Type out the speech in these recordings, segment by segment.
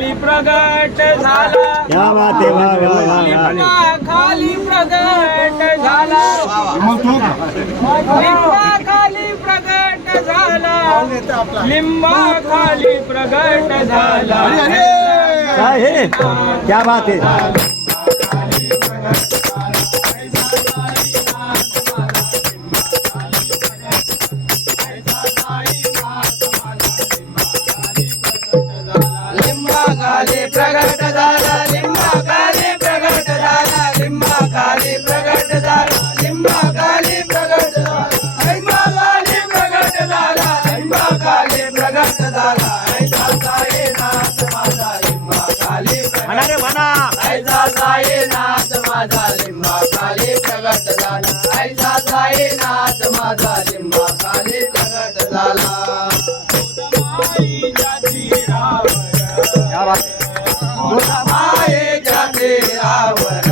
प्रगट झाला क्या बात आहे, वा वा वा वा. लिंबा खाली प्रगट झाला लिंबा खाली प्रगट झाला लिंबा खाली प्रगट झाला काय हे, क्या बात आहे. लिंबा खाली प्रगट झाला लिंबा खाली प्रगट झाला लिंबा खाली प्रगट झाला लिंबा खाली प्रगट झाला लिंबा खाली प्रगट झाला लिंबा खाली प्रगट झाला ऐसा साईनाथ माझा लिंबा खाली म्हणा रे म्हणा. ऐसा साईनाथ माझा लिंबा खाली प्रगट झाला ऐसा साईनाथ माझा लिंबा खाली प्रगट झाला क्या बात. मायेच्या तीरावर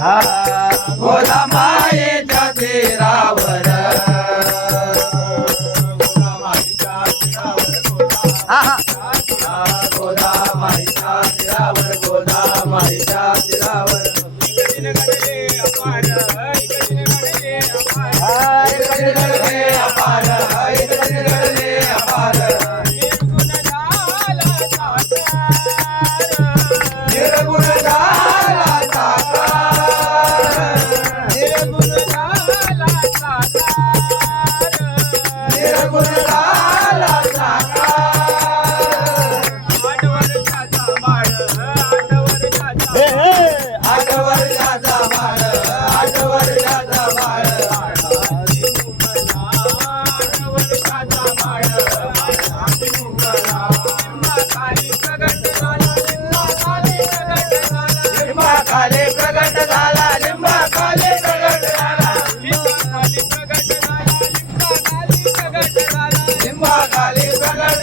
हा गोदा मायेच्या तीरावर हा हा. गोदा माईच्या तीरावर गोदा माईच्या तीरावर इकडे अपार इकडे अपार इकडे अपार निर्गुण झाला साकार निर्गुण झाला साकार निर्गुण झाला साकार 8 वर्षाचा बाळ 8 वर्षाचा हे हे. 8 वर्षाचा बाळ 8 वर्षाचा बाळ 8 वर्षाचा बाळ लिंबा खाली प्रगट झाला लिंबा खाली प्रगट झाला लिंबा खाली प्रगट झाला लिंबा खाली प्रगट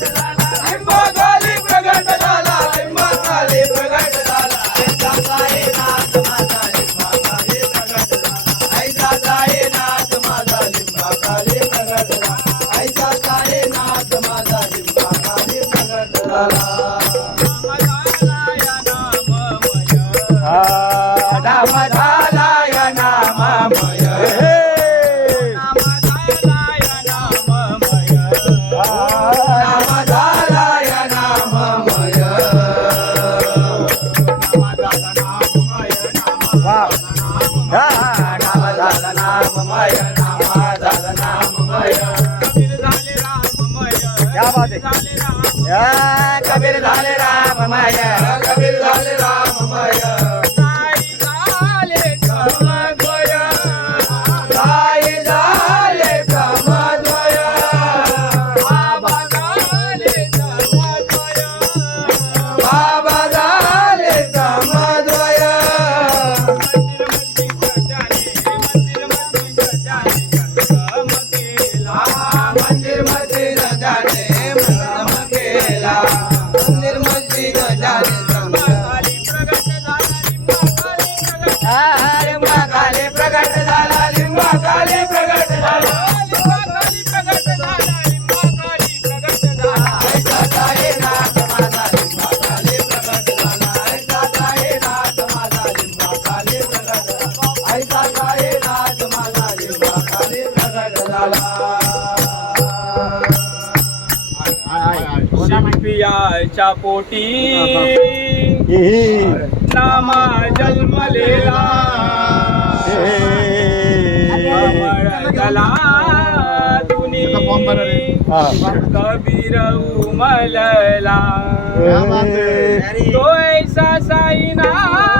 झाला लिंबा खाली प्रगट झाला लिंबा खाली प्रगट झाला ऐसा साईनाथ माझा लिंबा खाली प्रगट झाला ऐसा साईनाथ माझा लिंबा खाली प्रगट झाला ऐसा साईनाथ माझा लिंबा खाली प्रगट झाला नाम झाला या नाममय नाम झाला या नाममय नाम झाला या नाममय वा. हा हा. नाम झाला नाममय नाम झाला नाममय कबीर झाले राममय क्या बात आहे. या कबीर झाले राममय कबीर झाले राममय साई झाले समद्वय साई झाले समद्वय बाबा झाले समद्वय बाबा झाले समद्वय मंदिर मंदिर जाणे मनम केला मंदिर मस्जिद जाणे लिंबा खाली प्रगट झाला लिंबा खाली प्रगट झाला लिंबा खाली प्रगट झाला लिंबा खाली प्रगट झाला ऐसा साईनाथ माझा लिंबा खाली प्रगट झाला ऐसा साईनाथ माझा लिंबा खाली प्रगट झाला ऐसा साईनाथ माझा लिंबा खाली प्रगट झाला शिल्पियाच्या पोटी हे हे. नामा जन्मलेला अमर गला तुनी हा. कबीर उमलला हे. तो ऐसा साईनाथ